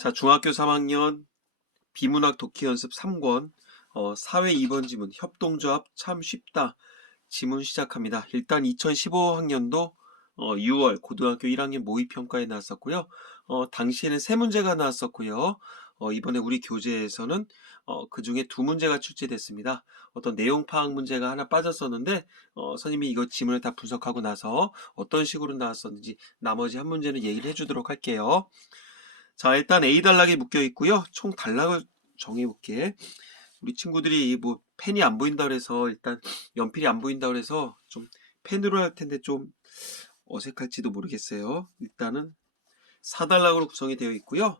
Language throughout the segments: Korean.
자, 중학교 3학년 비문학 독해 연습 3권 사회 2번 지문 협동조합 참 쉽다 지문 시작합니다. 일단 2015학년도 6월 고등학교 1학년 모의평가에 나왔었고요. 당시에는 3문제가 나왔었고요. 이번에 우리 교재에서는 그 중에 2문제가 출제됐습니다. 어떤 내용 파악 문제가 하나 빠졌었는데 선생님이 이거 지문을 다 분석하고 나서 어떤 식으로 나왔었는지 나머지 한 문제는 얘기를 해주도록 할게요. 자, 일단 A 단락이 묶여 있고요. 총 단락을 정해볼게. 우리 친구들이 뭐 펜이 안 보인다 그래서 일단 연필이 안 보인다 그래서 좀 펜으로 할 텐데 좀 어색할지도 모르겠어요. 일단은 4단락으로 구성이 되어 있고요.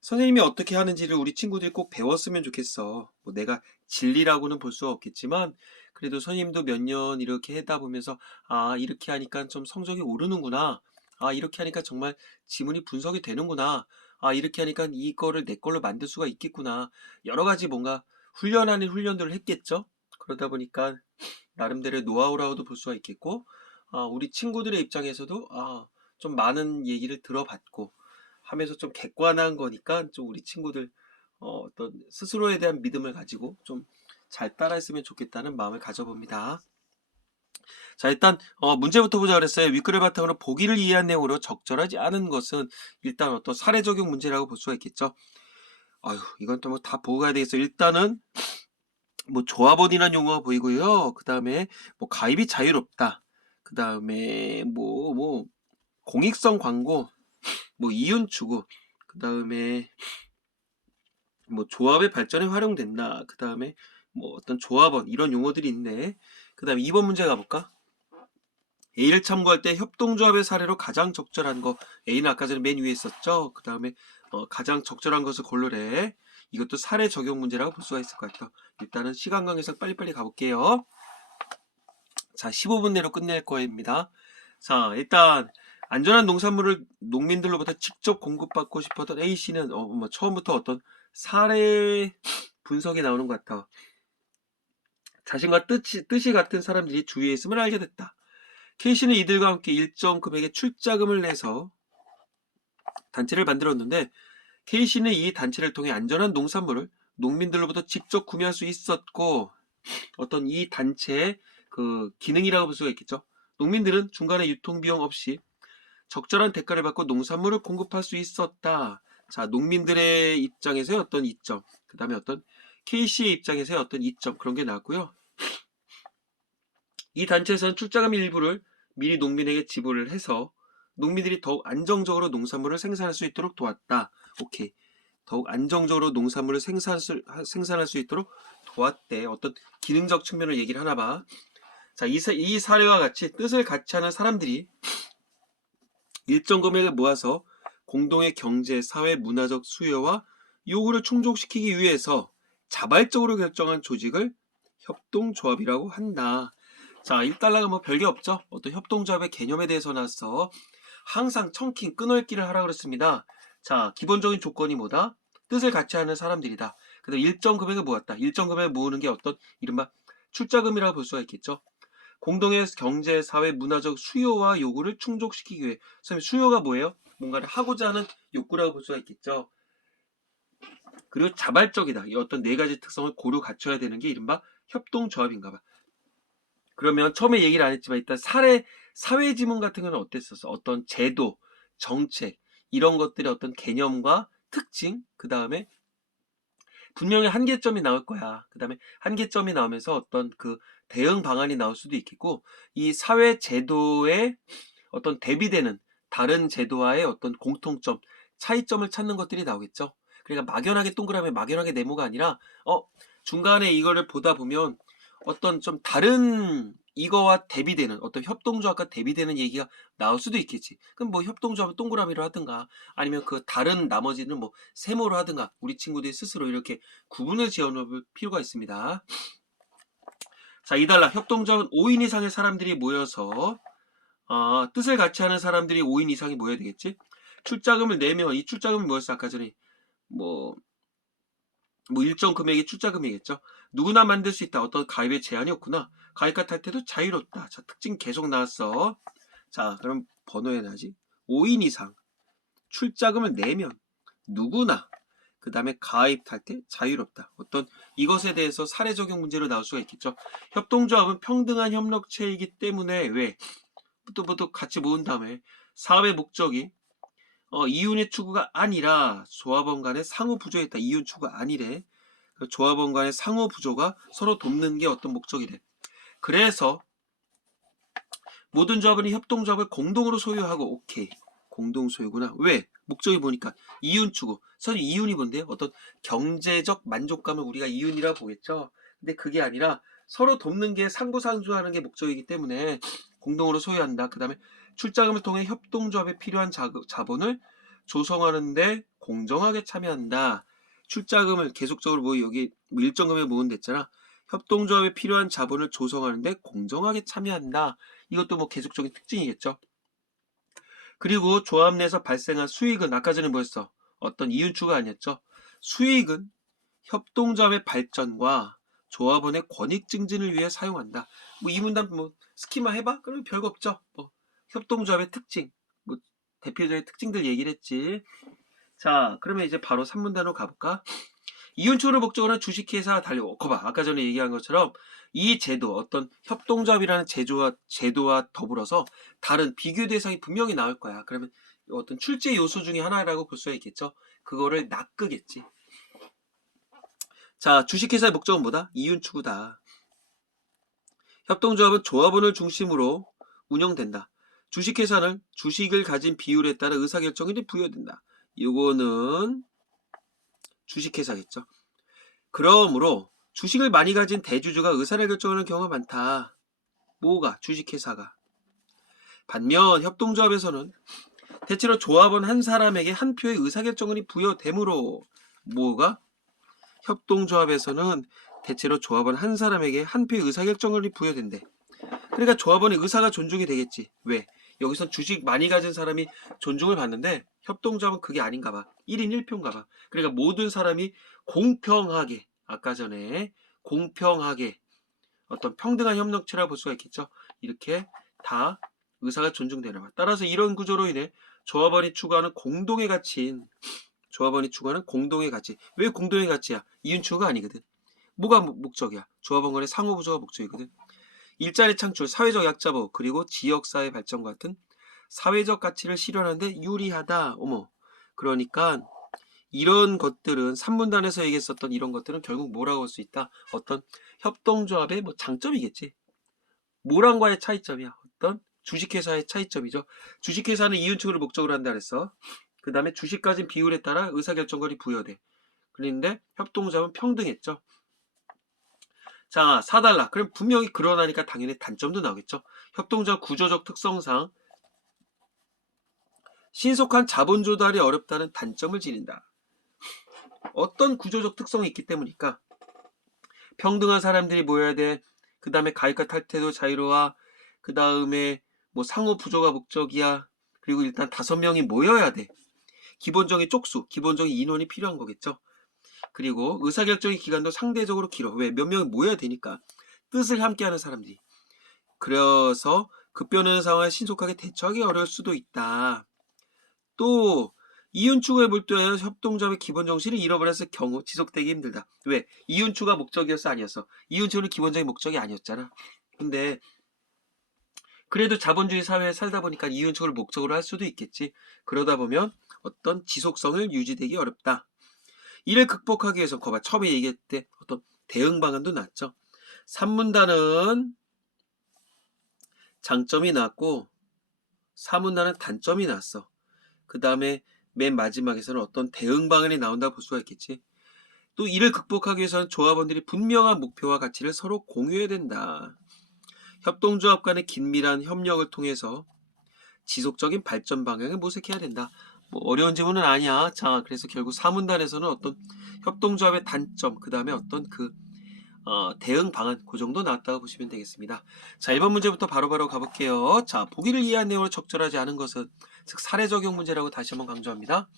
선생님이 어떻게 하는지를 우리 친구들이 꼭 배웠으면 좋겠어. 뭐 내가 진리라고는 볼 수 없겠지만 그래도 선생님도 몇 년 이렇게 하다 보면서 아, 이렇게 하니까 좀 성적이 오르는구나. 아, 이렇게 하니까 정말 지문이 분석이 되는구나. 아, 이렇게 하니까 이거를 내 걸로 만들 수가 있겠구나. 여러 가지 뭔가 훈련 아닌 훈련들을 했겠죠. 그러다 보니까 나름대로 노하우라고도 볼 수가 있겠고, 아, 우리 친구들의 입장에서도 좀 많은 얘기를 들어봤고 하면서 좀 객관한 거니까 좀 우리 친구들 어떤 스스로에 대한 믿음을 가지고 좀 잘 따라했으면 좋겠다는 마음을 가져봅니다. 자, 일단 문제부터 보자 그랬어요. 윗글을 바탕으로 보기를 이해한 내용으로 적절하지 않은 것은 일단 어떤 사례 적용 문제라고 볼 수가 있겠죠. 아유, 이건 또 뭐 다 보고 가야 되겠어요. 일단은 뭐 조합원이라는 용어가 보이고요. 그 다음에 뭐 가입이 자유롭다. 그 다음에 뭐 공익성 광고, 뭐 이윤 추구, 그 다음에 뭐 조합의 발전에 활용된다. 그 다음에 뭐 어떤 조합원 이런 용어들이 있네. 그 다음에 2번 문제 가볼까? A를 참고할 때 협동조합의 사례로 가장 적절한 거 A는 아까 전에 맨 위에 있었죠. 그 다음에 가장 적절한 것을 고르래. 이것도 사례 적용 문제라고 볼 수가 있을 것 같아요. 일단은 시간 관계상 빨리빨리 가볼게요. 자, 15분 내로 끝낼 거입니다. 자, 일단 안전한 농산물을 농민들로부터 직접 공급받고 싶었던 A씨는 뭐 처음부터 어떤 사례 분석이 나오는 것 같아. 자신과 뜻이 같은 사람들이 주위에 있음을 알게 됐다. K씨는 이들과 함께 일정 금액의 출자금을 내서 단체를 만들었는데 K씨는 이 단체를 통해 안전한 농산물을 농민들로부터 직접 구매할 수 있었고 어떤 이 단체의 그 기능이라고 볼 수가 있겠죠. 농민들은 중간에 유통비용 없이 적절한 대가를 받고 농산물을 공급할 수 있었다. 자, 농민들의 입장에서의 어떤 이점, 그 다음에 어떤 K씨의 입장에서의 어떤 이점, 그런 게 나왔고요. 이 단체에서는 출자금 일부를 미리 농민에게 지불을 해서 농민들이 더욱 안정적으로 농산물을 생산할 수 있도록 도왔다. 오케이. 더욱 안정적으로 농산물을 생산할 수 있도록 도왔대. 어떤 기능적 측면을 얘기를 하나 봐. 자, 이 사례와 같이 뜻을 같이 하는 사람들이 일정 금액을 모아서 공동의 경제, 사회, 문화적 수요와 요구를 충족시키기 위해서 자발적으로 결정한 조직을 협동조합이라고 한다. 자, 1달러가 뭐 별게 없죠. 어떤 협동조합의 개념에 대해서 나서 항상 청킹, 끊어읽기를 하라 그랬습니다. 자, 기본적인 조건이 뭐다? 뜻을 같이 하는 사람들이다. 그다음 일정 금액을 모았다. 일정 금액을 모으는 게 어떤 이른바 출자금이라고 볼 수가 있겠죠. 공동의 경제, 사회, 문화적 수요와 요구를 충족시키기 위해. 선생님, 수요가 뭐예요? 뭔가를 하고자 하는 욕구라고 볼 수가 있겠죠. 그리고 자발적이다. 이 어떤 네 가지 특성을 고루 갖춰야 되는 게 이른바 협동조합인가 봐. 그러면 처음에 얘기를 안 했지만 일단 사회지문 같은 거는 어땠었어? 어떤 제도, 정책 이런 것들의 어떤 개념과 특징, 그 다음에 분명히 한계점이 나올 거야. 그 다음에 한계점이 나오면서 어떤 그 대응 방안이 나올 수도 있겠고, 이 사회 제도에 어떤 대비되는 다른 제도와의 어떤 공통점, 차이점을 찾는 것들이 나오겠죠. 그러니까 막연하게 동그라미, 막연하게 네모가 아니라, 중간에 이거를 보다 보면 어떤 좀 다른 이거와 대비되는 어떤 협동조합과 대비되는 얘기가 나올 수도 있겠지. 그럼 뭐 협동조합을 동그라미로 하든가 아니면 그 다른 나머지는 뭐 세모로 하든가 우리 친구들이 스스로 이렇게 구분을 지어놓을 필요가 있습니다. 자, 2달러 협동조합은 5인 이상의 사람들이 모여서 뜻을 같이 하는 사람들이 5인 이상이 모여야 되겠지. 출자금을 내면 이 출자금이 뭐였어? 아까 전에 뭐 일정 금액의 출자금이겠죠. 누구나 만들 수 있다. 어떤 가입의 제한이 없구나. 가입과 탈퇴도 자유롭다. 자, 특징 계속 나왔어. 자, 그럼 번호에 나지. 5인 이상 출자금을 내면 누구나 그 다음에 가입할 때 자유롭다. 어떤 이것에 대해서 사례 적용 문제로 나올 수가 있겠죠. 협동조합은 평등한 협력체이기 때문에 왜? 또 같이 모은 다음에 사업의 목적이 이윤의 추구가 아니라 조합원 간의 상호 부조에 있다. 이윤 추구가 아니래. 조합원 간의 상호 부조가 서로 돕는 게 어떤 목적이래. 그래서 모든 조합원이 협동조합을 공동으로 소유하고 오케이. 공동 소유구나. 왜? 목적이 보니까 이윤 추구. 선생님 이윤이 뭔데요? 어떤 경제적 만족감을 우리가 이윤이라 보겠죠. 근데 그게 아니라 서로 돕는 게 상부상조하는 게 목적이기 때문에 공동으로 소유한다. 그 다음에 출자금을 통해 협동조합에 필요한 자본을 조성하는데 공정하게 참여한다. 출자금을 계속적으로 여기 일정 금액 모은댔잖아. 협동조합에 필요한 자본을 조성하는데 공정하게 참여한다. 이것도 뭐 계속적인 특징이겠죠. 그리고 조합 내에서 발생한 수익은 아까 전에 뭐였어? 어떤 이윤추가 아니었죠. 수익은 협동조합의 발전과 조합원의 권익 증진을 위해 사용한다. 뭐 이 문단 뭐 스키마 해봐? 그러면 별거 없죠. 뭐 협동조합의 특징, 뭐 대표적인 특징들 얘기를 했지. 자, 그러면 이제 바로 3문단으로 가볼까? 이윤추를 목적으로 한 주식회사 달려. 거봐, 아까 전에 얘기한 것처럼 이 제도, 어떤 협동조합이라는 제도와 더불어서 다른 비교 대상이 분명히 나올 거야. 그러면 어떤 출제 요소 중에 하나라고 볼 수가 있겠죠. 그거를 낚으겠지. 자, 주식회사의 목적은 뭐다? 이윤 추구다. 협동조합은 조합원을 중심으로 운영된다. 주식회사는 주식을 가진 비율에 따라 의사결정이 부여된다. 이거는 주식회사겠죠. 그러므로 주식을 많이 가진 대주주가 의사를 결정하는 경우가 많다. 뭐가? 주식회사가. 반면 협동조합에서는 대체로 조합원 한 사람에게 한 표의 의사결정권이 부여되므로 뭐가? 협동조합에서는 대체로 조합원 한 사람에게 한 표의 의사결정권이 부여된대. 그러니까 조합원의 의사가 존중이 되겠지. 왜? 여기선 주식 많이 가진 사람이 존중을 받는데 협동조합은 그게 아닌가 봐. 1인 1표인가 봐. 그러니까 모든 사람이 공평하게, 아까 전에 공평하게 어떤 평등한 협력체라고 볼 수가 있겠죠. 이렇게 다 의사가 존중되나 봐. 따라서 이런 구조로 인해 조합원이 추구하는 공동의 가치인 공동의 가치. 왜 공동의 가치야? 이윤 추구가 아니거든. 뭐가 목적이야? 조합원 간의 상호부조가 목적이거든. 일자리 창출, 사회적 약자 보호, 그리고 지역사회 발전 같은 사회적 가치를 실현하는데 유리하다. 어머. 그러니까 이런 것들은 3문단에서 얘기했었던 이런 것들은 결국 뭐라고 할 수 있다? 어떤 협동조합의 뭐 장점이겠지. 뭐랑과의 차이점이야. 어떤 주식회사의 차이점이죠. 주식회사는 이윤축을 목적으로 한다 그랬어. 그 다음에 주식 가진 비율에 따라 의사결정권이 부여돼. 그런데 협동조합은 평등했죠. 자, 4달러. 그럼 분명히 그러나니까 당연히 단점도 나오겠죠. 협동조합 구조적 특성상 신속한 자본 조달이 어렵다는 단점을 지닌다. 어떤 구조적 특성이 있기 때문일까? 평등한 사람들이 모여야 돼. 그 다음에 가입과 탈퇴도 자유로워. 그 다음에 뭐 상호 부조가 목적이야. 그리고 일단 5명이 모여야 돼. 기본적인 쪽수, 기본적인 인원이 필요한 거겠죠. 그리고 의사결정의 기간도 상대적으로 길어. 왜? 몇 명이 모여야 되니까. 뜻을 함께하는 사람들이. 그래서 급변하는 상황에 신속하게 대처하기 어려울 수도 있다. 또 이윤추구에 몰두하여 협동조합의 기본 정신을 잃어버렸을 경우 지속되기 힘들다. 왜? 이윤추가 목적이었어? 아니었어? 이윤추는 기본적인 목적이 아니었잖아. 근데 그래도 자본주의 사회에 살다 보니까 이윤추를 목적으로 할 수도 있겠지. 그러다 보면 어떤 지속성을 유지되기 어렵다. 이를 극복하기 위해서 거봐 처음에 얘기했을 어떤 대응 방안도 났죠. 3문단은 장점이 났고 4문단은 단점이 났어. 그 다음에 맨 마지막에서는 어떤 대응 방안이 나온다고 볼 수가 있겠지. 또 이를 극복하기 위해서는 조합원들이 분명한 목표와 가치를 서로 공유해야 된다. 협동조합 간의 긴밀한 협력을 통해서 지속적인 발전 방향을 모색해야 된다. 뭐 어려운 지문은 아니야. 자, 그래서 결국 4문단에서는 어떤 협동조합의 단점, 그 다음에 어떤 대응 방안, 그 정도 나왔다고 보시면 되겠습니다. 자, 1번 문제부터 바로바로 가볼게요. 자, 보기를 이해한 내용을 적절하지 않은 것은, 즉, 사례 적용 문제라고 다시 한번 강조합니다.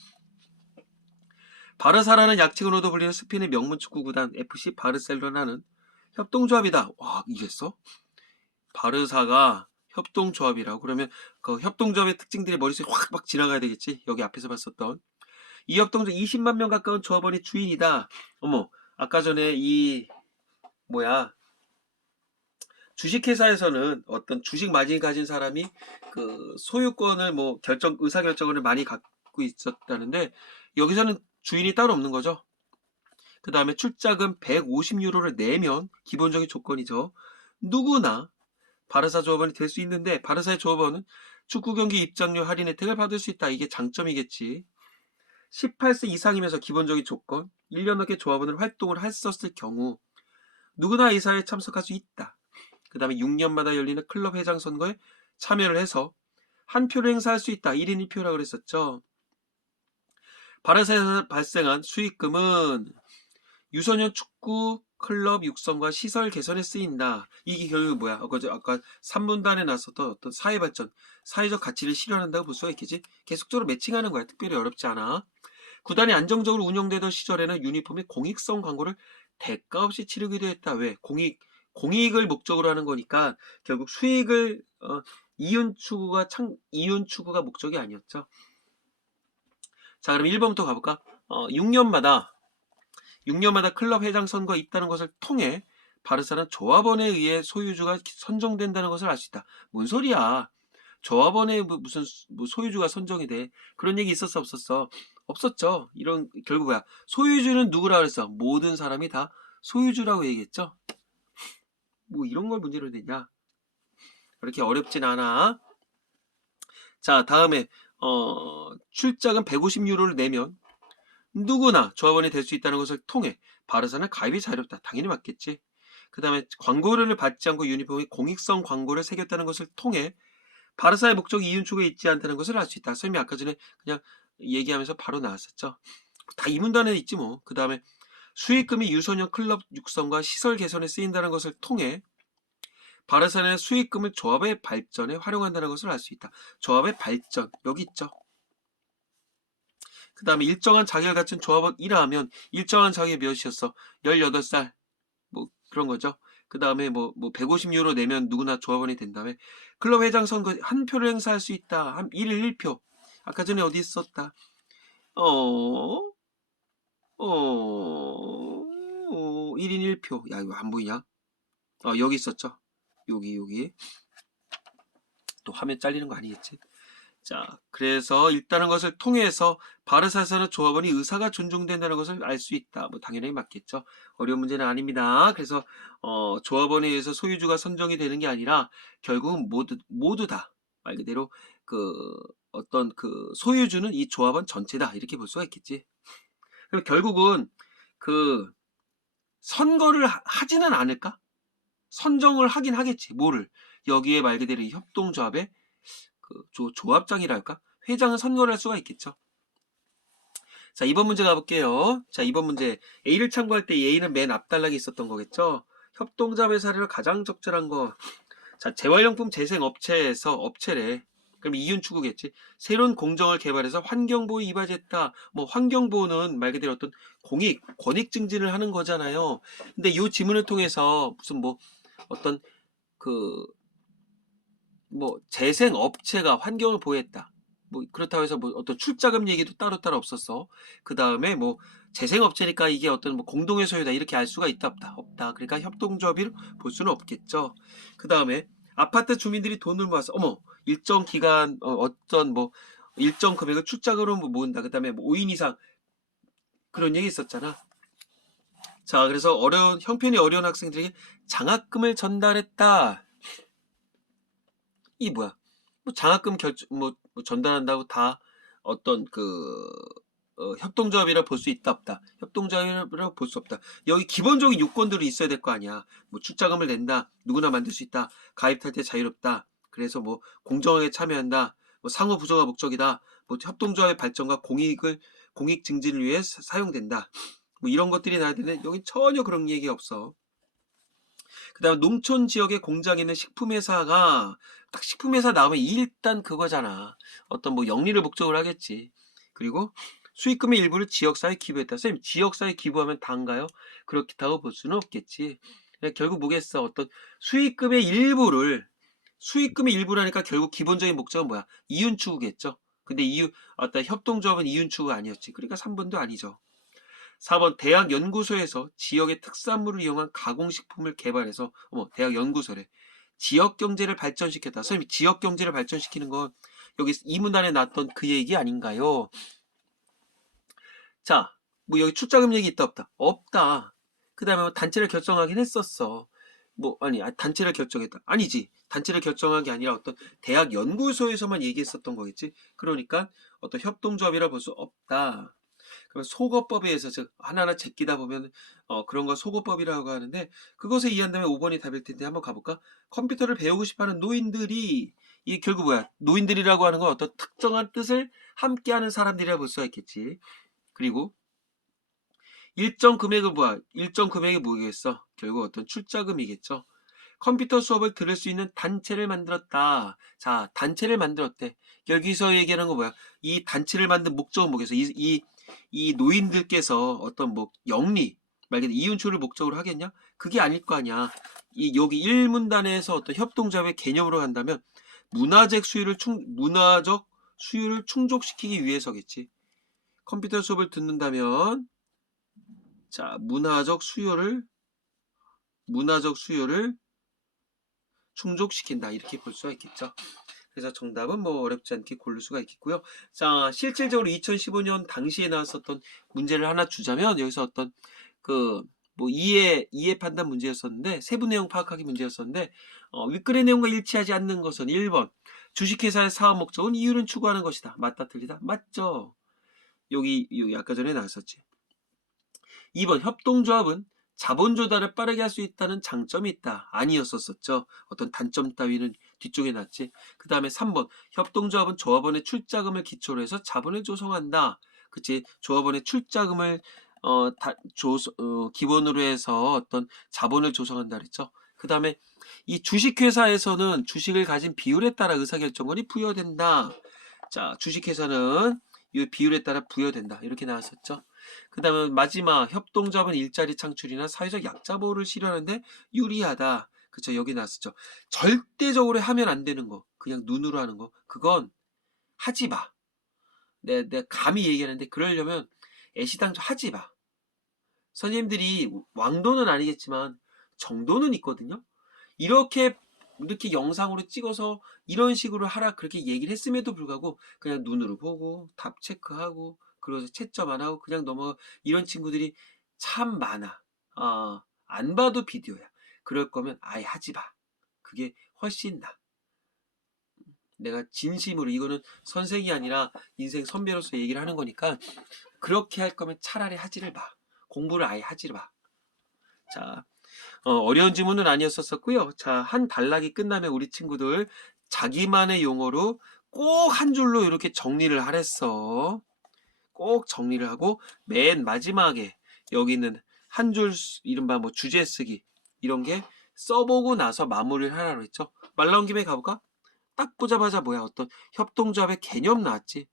바르사라는 약칭으로도 불리는 스페인의 명문 축구구단 FC 바르셀로나는 협동조합이다. 와, 이랬어? 바르사가 협동조합이라고 그러면 그 협동조합의 특징들이 머릿속에 확 막 지나가야 되겠지. 여기 앞에서 봤었던 이 협동조 20만 명 가까운 조합원이 주인이다. 어머, 아까 전에 이 뭐야 주식회사에서는 어떤 주식 마진 가진 사람이 그 소유권을 뭐 의사결정을 많이 갖고 있었다는데 여기서는 주인이 따로 없는 거죠. 그 다음에 출자금 150유로를 내면 기본적인 조건이죠. 누구나 바르사 조합원이 될 수 있는데 바르사의 조합원은 축구 경기 입장료 할인 혜택을 받을 수 있다. 이게 장점이겠지. 18세 이상이면서 기본적인 조건, 1년 넘게 조합원을 활동을 했었을 경우 누구나 이사에 참석할 수 있다. 그 다음에 6년마다 열리는 클럽 회장 선거에 참여를 해서 한 표를 행사할 수 있다. 1인 1표라고 그랬었죠. 바르사에서 발생한 수익금은 유소년 축구 클럽 육성과 시설 개선에 쓰인다. 이게 결국 뭐야? 아까 3분단에 나섰던 어떤 사회 발전, 사회적 가치를 실현한다고 볼 수가 있겠지? 계속적으로 매칭하는 거야. 특별히 어렵지 않아. 구단이 안정적으로 운영되던 시절에는 유니폼의 공익성 광고를 대가 없이 치르기도 했다. 왜? 공익을 목적으로 하는 거니까 결국 수익을 이윤 추구가 목적이 아니었죠. 자, 그럼 1번부터 가볼까? 6년마다 클럽 회장 선거가 있다는 것을 통해 바르사는 조합원에 의해 소유주가 선정된다는 것을 알 수 있다. 뭔 소리야? 조합원에 무슨 소유주가 선정이 돼? 그런 얘기 있었어 없었어? 없었죠. 이런 결국 뭐야? 소유주는 누구라 그랬어? 모든 사람이 다 소유주라고 얘기했죠. 뭐 이런 걸 문제로 내냐? 그렇게 어렵진 않아. 자, 다음에 출자금 150유로를 내면 누구나 조합원이 될 수 있다는 것을 통해 바르사는 가입이 자유롭다. 당연히 맞겠지. 그 다음에 광고료를 받지 않고 유니폼에 공익성 광고를 새겼다는 것을 통해 바르사의 목적이 이윤 추구에 있지 않다는 것을 알 수 있다. 선생님이 아까 전에 그냥 얘기하면서 바로 나왔었죠. 다 이 문단에 있지 뭐. 그 다음에 수익금이 유소년 클럽 육성과 시설 개선에 쓰인다는 것을 통해 바르사는 수익금을 조합의 발전에 활용한다는 것을 알 수 있다. 조합의 발전 여기 있죠. 그 다음에 일정한 자격을 갖춘 조합원이라 하면 일정한 자격이 몇이었어? 18살 뭐 그런 거죠. 그 다음에 뭐 150유로 내면 누구나 조합원이 된 다음에 클럽 회장 선거 한 표를 행사할 수 있다. 한 1일 1표. 아까 전에 어디 있었다? 어, 1인 1표. 야, 이거 안 보이냐? 여기 있었죠. 여기. 또 화면 잘리는 거 아니겠지? 자, 그래서 일단은 것을 통해서 바르사에서는 조합원이 의사가 존중된다는 것을 알 수 있다. 뭐 당연히 맞겠죠. 어려운 문제는 아닙니다. 그래서 조합원에 의해서 소유주가 선정이 되는 게 아니라 결국은 모두 다 말 그대로 그 어떤 그 소유주는 이 조합원 전체다. 이렇게 볼 수가 있겠지. 그럼 결국은 그 선거를 하지는 않을까? 선정을 하긴 하겠지. 뭐를? 여기에 말 그대로 이 협동조합의 그 조합장이랄까? 회장은 선거를 할 수가 있겠죠. 자, 2번 문제 가볼게요. 자, 2번 문제. A를 참고할 때 A는 맨 앞단락에 있었던 거겠죠. 협동조합의 사례로 가장 적절한 거. 자, 재활용품 재생업체에서 업체래. 그럼 이윤 추구겠지. 새로운 공정을 개발해서 환경보호에 이바지했다. 뭐 환경보호는 말 그대로 어떤 권익 증진을 하는 거잖아요. 근데 이 지문을 통해서 무슨 뭐 어떤 그 뭐 재생업체가 환경을 보호했다. 뭐 그렇다고 해서 뭐 어떤 출자금 얘기도 따로 없었어. 그 다음에 뭐 재생업체니까 이게 어떤 뭐 공동의 소유다 이렇게 알 수가 있다 없다. 그러니까 협동조합으로 볼 수는 없겠죠. 그 다음에 아파트 주민들이 돈을 모아서 일정 기간 어떤 뭐 일정 금액을 출자금으로 모은다. 그 다음에 뭐 5인 이상 그런 얘기 있었잖아. 자, 그래서 형편이 어려운 학생들에게 장학금을 전달했다. 이 뭐야? 뭐 장학금 전달한다고 다 어떤 협동조합이라 볼 수 있다 없다. 협동조합이라 볼 수 없다. 여기 기본적인 요건들이 있어야 될 거 아니야. 뭐 출자금을 낸다. 누구나 만들 수 있다. 가입할 때 자유롭다. 그래서 뭐 공정하게 참여한다. 뭐 상호 부조가 목적이다. 뭐 협동조합의 발전과 공익 증진을 위해 사용된다. 뭐 이런 것들이 나야 되는데 여기 전혀 그런 얘기 없어. 그 다음에 농촌 지역의 공장에 있는 식품회사가 딱 식품회사 나오면 일단 그거잖아. 어떤 뭐 영리를 목적으로 하겠지. 그리고 수익금의 일부를 지역사회에 기부했다. 선생님 지역사회에 기부하면 다인가요? 그렇다고 볼 수는 없겠지. 결국 뭐겠어? 어떤 수익금의 일부라니까 결국 기본적인 목적은 뭐야? 이윤 추구겠죠. 근데 협동조합은 이윤추가 아니었지. 그러니까 3번도 아니죠. 4번 대학 연구소에서 지역의 특산물을 이용한 가공식품을 개발해서 대학 연구소래. 지역 경제를 발전시켰다. 선생님, 지역 경제를 발전시키는 건 여기 이 문단에 나왔던 그 얘기 아닌가요? 자, 뭐 여기 출자금 얘기 있다 없다? 없다. 그 다음에 뭐 단체를 결정하긴 했었어. 단체를 결정했다. 아니지. 단체를 결정한 게 아니라 어떤 대학 연구소에서만 얘기했었던 거겠지. 그러니까 어떤 협동조합이라 볼 수 없다. 그럼 소거법에 의해서 즉 하나하나 제끼다 보면 그런 걸 소거법이라고 하는데, 그것에 의한다면 5번이 답일 텐데 한번 가볼까? 컴퓨터를 배우고 싶어하는 노인들이, 이게 결국 뭐야? 노인들이라고 하는 건 어떤 특정한 뜻을 함께하는 사람들이라 볼 수가 있겠지. 그리고 일정 금액이 뭐겠어? 결국 어떤 출자금이겠죠. 컴퓨터 수업을 들을 수 있는 단체를 만들었다. 자, 단체를 만들었대. 여기서 얘기하는 거 뭐야? 이 단체를 만든 목적은 뭐겠어? 이 노인들께서 어떤 뭐 영리, 말 그대로 이윤초를 목적으로 하겠냐? 그게 아닐 거 아니야. 여기 1문단에서 어떤 협동조합의 개념으로 간다면 문화적 수요를 충족시키기 위해서겠지. 컴퓨터 수업을 듣는다면, 자, 문화적 수요를 충족시킨다. 이렇게 볼 수가 있겠죠. 그래서 정답은 뭐 어렵지 않게 고를 수가 있겠고요. 자, 실질적으로 2015년 당시에 나왔었던 문제를 하나 주자면, 여기서 어떤 이해 판단 문제였었는데, 세부 내용 파악하기 문제였었는데, 윗글의 내용과 일치하지 않는 것은 1번 주식회사의 사업 목적은 이윤을 추구하는 것이다. 맞다 틀리다? 맞죠. 여기 아까 전에 나왔었지. 2번 협동조합은 자본 조달을 빠르게 할 수 있다는 장점이 있다. 아니었었죠. 어떤 단점 따위는 뒤쪽에 놨지. 그 다음에 3번 협동조합은 조합원의 출자금을 기초로 해서 자본을 조성한다. 그치? 조합원의 출자금을 기본으로 해서 어떤 자본을 조성한다 그랬죠. 그 다음에 이 주식회사에서는 주식을 가진 비율에 따라 의사결정권이 부여된다. 자, 주식회사는 이 비율에 따라 부여된다. 이렇게 나왔었죠. 그 다음에 마지막 협동조합은 일자리 창출이나 사회적 약자 보호를 실현하는데 유리하다. 그쵸, 여기 나왔었죠. 절대적으로 하면 안 되는 거, 그냥 눈으로 하는 거, 그건 하지 마. 내가 감히 얘기하는데, 그러려면 애시당초 하지 마. 선생님들이 왕도는 아니겠지만 정도는 있거든요. 이렇게 영상으로 찍어서 이런 식으로 하라 그렇게 얘기를 했음에도 불구하고 그냥 눈으로 보고 답 체크하고 그러서 채점 안 하고 그냥 넘어가, 이런 친구들이 참 많아. 안 봐도 비디오야. 그럴 거면 아예 하지 마. 그게 훨씬 나. 내가 진심으로, 이거는 선생이 아니라 인생 선배로서 얘기를 하는 거니까, 그렇게 할 거면 차라리 하지를 마. 공부를 아예 하지를 마. 자, 어려운 지문은 아니었었고요. 자, 한 단락이 끝나면 우리 친구들 자기만의 용어로 꼭 한 줄로 이렇게 정리를 하랬어. 꼭 정리를 하고 맨 마지막에 여기 있는 한 줄, 이른바 뭐 주제 쓰기 이런 게 써보고 나서 마무리를 하라고 했죠. 말 나온 김에 가볼까? 딱 보자마자 뭐야, 어떤 협동조합의 개념 나왔지.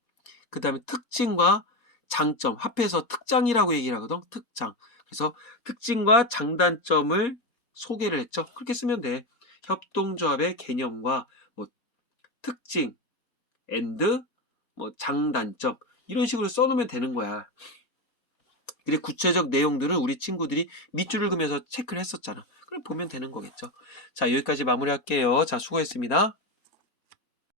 그 다음에 특징과 장점 합해서 특장이라고 얘기를 하거든. 특장. 그래서 특징과 장단점을 소개를 했죠. 그렇게 쓰면 돼. 협동조합의 개념과 뭐 특징, and 뭐 장단점, 이런 식으로 써놓으면 되는 거야. 그래, 구체적 내용들은 우리 친구들이 밑줄을 그면서 체크를 했었잖아. 그럼 보면 되는 거겠죠. 자, 여기까지 마무리할게요. 자, 수고했습니다.